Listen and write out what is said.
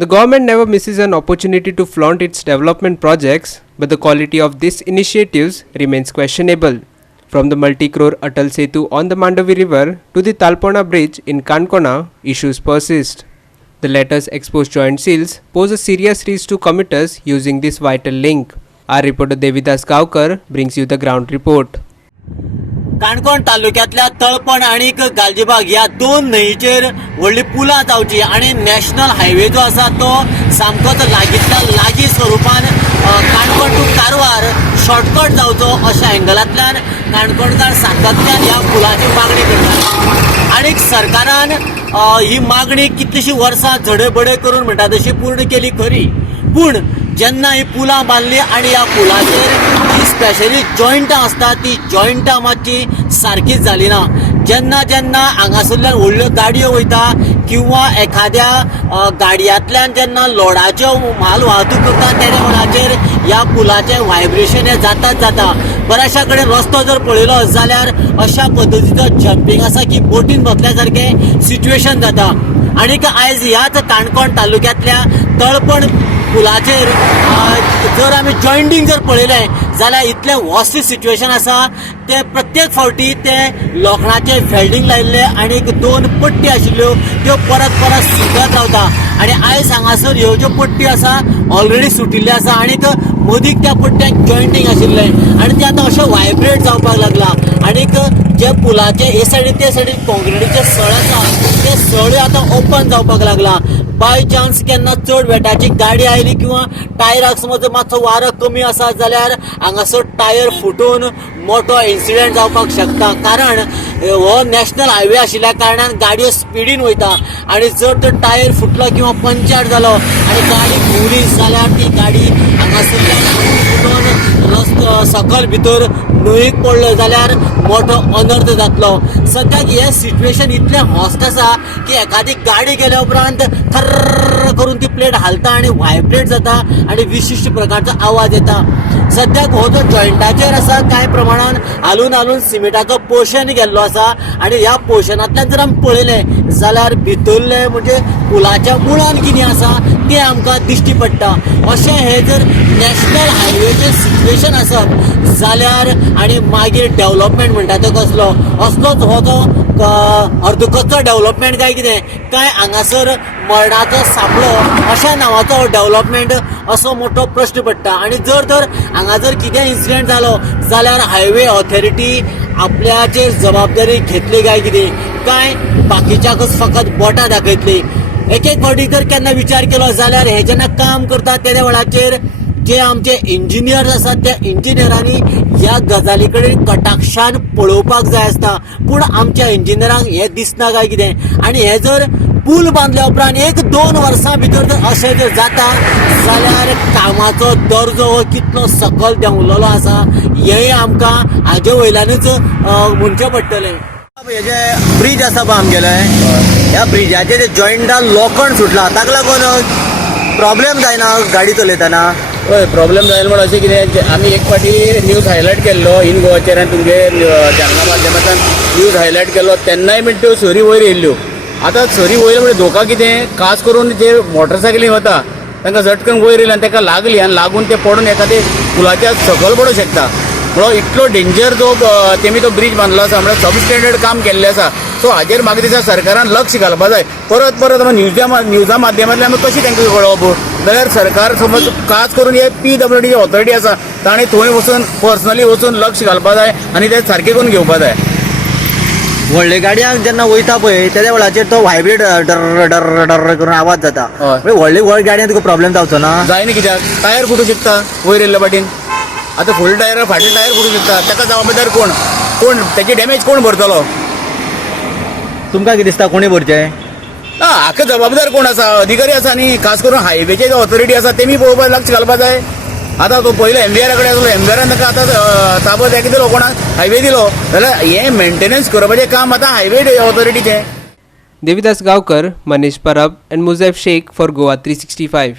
The government never misses an opportunity to flaunt its development projects, but the quality of these initiatives remains questionable. From the multi-crore Atal Setu on the Mandavi River to the Talpona Bridge in Kankona, issues persist. The letters expose joint seals pose a serious risk to commuters using this vital link. Our reporter Devidas Gavkar brings you the ground report. Canacona तालुक्यातल्या तळपण आणि गालजीबाग या दोन न्हंयचेर व्हडली पुलां जावची आणि national highway जो आसा तो सामकोच लागींतल्या लागीं स्वरुपान काणकोण टू कारवार शॉर्टकट जावचो अशा एंगलांतल्यान काणकोणकार सातत्यान ह्या पुलाची मागणी करतात आणि सरकारान ही मागणी कितलीशी वर्सां झडेबडे करून म्हणटा तशी पूर्ण केली खरी, पूण जेन्ना ही पुलां बांदली आणि ह्या पुलाचेर जी स्पेशली जॉयंटां आसता ती जॉयंटां मातशी सारकीच जाली ना. जेन्ना जेन्ना हांगासरल्यान व्हडल्यो गाडयो वयता किंवा एखाद्या गाडयांतल्यान जेन्ना लोडाच्यो म्हाल वाहतूक करता त्या वेळाचेर ह्या पुलाचें व्हायब्रेशन हें जाता. बऱ्याचशा कडेन रस्तो जर पळयलो जाल्यार अशा पद्दतीचो जंपिंग आसा की बोटीन बसल्या सारकें सिच्युएशन जाता. आनीक आयज ह्याच काणकोण तालुक्यांतल्या तळपण पुलाचेर जर आमी जॉयंटिंग जर पळयलें जाल्यार इतलें वॉस्ट सिच्युएशन आसा ते प्रत्येक फावटी ते लोखणाचे फेल्डिंग लायिल्ले आनीक दोन पट्टी आशिल्ल्यो त्यो परत सुटत रावता आनी आयज हांगासर ह्यो ज्यो पट्टी आसा ऑलरेडी सुटिल्ल्यो आसा आनीक मदीक त्या पट्ट्यांक जॉयंटिंग आशिल्लें आनी ते आतां अशें व्हायब्रेट जावपाक लागला. आनीक जे पुलाचे हे सायडीन ते सायडीन कॉन्क्रिटीचे सळ आसा ते सळ आतां ओपन जावपाक लागला. बाय चान्स केन्ना चड वेटाची गाडी आयली किंवा टायराक समज मातसो वारो कमी आसा जाल्यार हांगासर टायर फुटून मोठो इन्सिडेंट जावपाक शकता. कारण हो नॅशनल हायवे आशिल्ल्या कारणान गाडयो स्पिडीन वयता आनी जर तो टायर फुटलो किंवा पंक्चर जालो आनी गाडी घुंवली जाल्यार ती गाडी हांगासरल्यान फुटून सकयल भितर न्हंयेक पडलो जाल्यार मोठो अनर्थ जातलो. सद्याक हे सिच्युएशन इतलें हॉस्ट आसा की एखादी गाडी गेल्या उपरांत थर्र करून ती प्लेट हालता आणि व्हायब्रेट जाता आणि विशिष्ट प्रकारचा आवाज येता. सद्याक हो जो जॉयंटाचेर आसा कांय प्रमाणान हालून सिमेंटाचो पोर्शन गेल्लो आसा आणि ह्या पोर्शनांतल्यान जर आमी पळयलें जाल्यार भितरले म्हणजे पुलाच्या मुळान कितें आसा तें आमकां दिश्टी पडटा. अशें हे जर नॅशनल हायवेचें सिच्युएशन आसत जाल्यार आनी मागीर डेव्हलपमेंट म्हणटा तो कसलो असलोच हो जो अर्दकच्चो डेव्हलपमेंट काय कितें काय हांगासर मरणाचो सापळो अशा नांवाचो डेव्हलपमेंट असो मोठो प्रश्न पडटा. आणि जर हांगा जर कितें इन्सिडेंट जालो जाल्यार हायवे ऑथॉरिटी आपल्याचेर जबाबदारी घेतली काय कितें काय बाकीच्याकच फकत बोटां दाखयतली. एक फावटी जर केन्ना विचार केलो जाल्यार हे जेन्ना काम करता त्या वेळाचेर जे आमचे इंजिनियर्स आसात त्या इंजिनियरांनी ह्या गजाली कडेन कटाक्षान पळोवपाक जाय आसता, पूण आमच्या इंजिनियरांक हें दिसना काय कितें. आनी हे जर पूल बांदल्या उपरांत 1-2 वर्सां भितर जर अशें जर जाता जाल्यार कामाचो दर्जो कितलो सकयल देंवलेलो आसा हेंय आमकां हाजे वयल्यानूच म्हणचें पडटलें. हे जे ब्रिज आसा पळय आमगेलें ह्या ब्रिजाचे जे जॉयंटान लोखंड सुटलां ताका लागून प्रॉब्लेम जायना गाडी चलयतना. हय प्रॉब्लेम जायना म्हण अशें कितें आमी एक फावटी न्यूज हायलायट केल्लो इन गोवाचेर आनी तुमगे चॅनला माध्यमांतल्यान न्यूज हायलायट केल्लो तेन्नाय बीन त्यो सरी वयर येयल्ल्यो. आतां सरी वयर म्हणजे धोका कितें खास करून जे मोटरसायकली वता तांकां झटकन वयर येयली आनी ताका लागली आनी लागून ते पडून एखादे पुलाच्या सकयल पडूंक शकता. म्हणून इतलो डेंजर जो तेमी तो ब्रिज बांदलो आसा म्हणजे सबस्टँडर्ड काम केल्लें आसा. सो हाजेर म्हाका दिसता सरकारान लक्ष घालपाक जाय. परत न्यूजा माध्यमांतल्यान कशी तांकां कळप जाल्यार सरकार समज खास करून हे PWD ऑथॉरिटी आसा ताणें थंय वचून पर्सनली वचून लक्ष घालपाक जाय आनी ते सारकें करून घेवपाक जाय. व्हडले गाडयांक जेन्ना वयता पळय त्या वेळाचेर तो व्हायब्रेट डर करून आवाज जाता. व्हडले गाडयांक तुका प्रॉब्लेम जावचो ना जायना कित्याक टायर फुटूंक शकता वयर येयल्ल्या फाटीन. आतां फूल टायर फाटले टायर फुटूंक शकता ताका जबाबदार कोण तेची डॅमेज कोण भरतलो. तुमकां कितें दिसता कोणी भरचें? हाका जबाबदार कोण आसा अधिकारी आसा न्ही खास करून हायवेचे जे ऑथॉरिटी आसा तेमी पळोवपाक लक्ष घालपाक जाय. आतां तो पयलो MVR कडेन आसलो MVRान ताका आतां ताबो तेका दिलो कोणाक हायवे दिलो जाल्यार हें मेंटेनन्स करपाचें काम आतां highway ऑथॉरिटीचें. Devidas Gavkar, Manish Parab and Muzaf Sheikh for Goa 365.